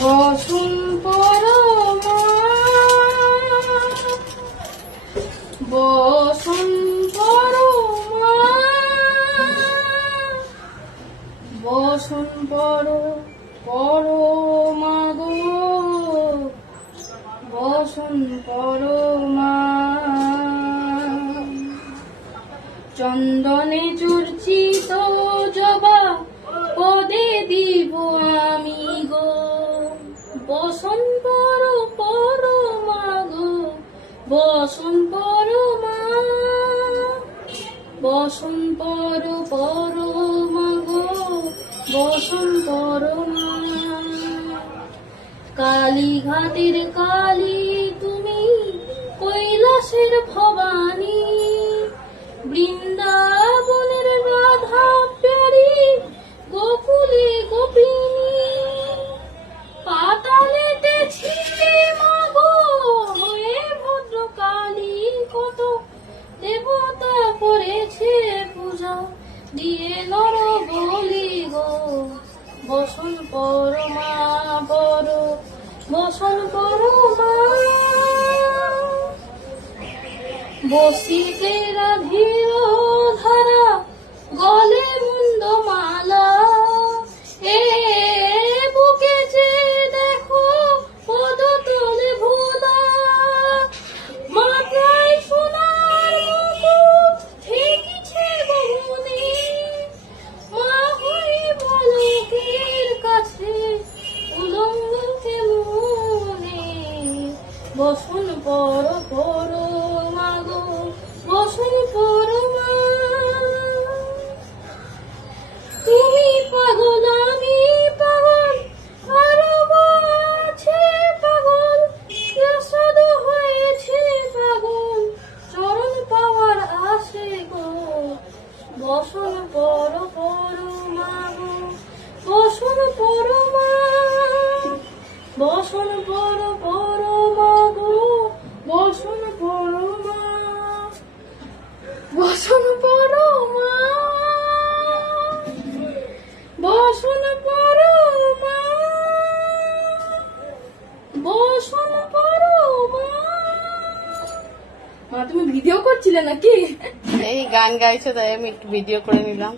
বসুন পরমা, বসুন পরমা, বসুন পরমা গো, বসুন পরমা। চন্দনে চর্চিত জবা পদে দিব আমি গো, বসন পরমা গো, বসন পরমা, বসন পরমা গো, বসন পরমা। কালীঘাটের কালী তুমি, কৈলাসের ভবানী, বৃন্দাবনের রাধা প্যারি, গোকুলে গোপিনী। পাতালেতে ছিলে মাগো হয়ে ভদ্রকালী, কত দেবতা করেছে পূজা দিয়ে নর বলি গো, বসন পরমা বসন পরমা। বসিতে রাধির ধারা, গলে মুন্ড মালা, এ বুকে যে দেখো পদ তলে ভোলা। মাথায় সোনার মুকুট ঠেকিছে বহুনি, মা হই বালকের কাছে উলঙ্গ কেমনে। বসন পরমা গো, বসন পরমা। তুমি পাগল আমি পাগল, আরো আছে পাগল, রসদ হয়েছে পাগল, চরণ পাওয়ার আসে গো, বসন পরমা গো, বসন পরমা, বসন পরমা গো, বসন পরমা, বসন পরমা, বসন পরমা, বসন পরমা। মা তুমি ভিডিও করছিলে নাকি? এই গান গাইছো তাই আমি একটু ভিডিও করে নিলাম।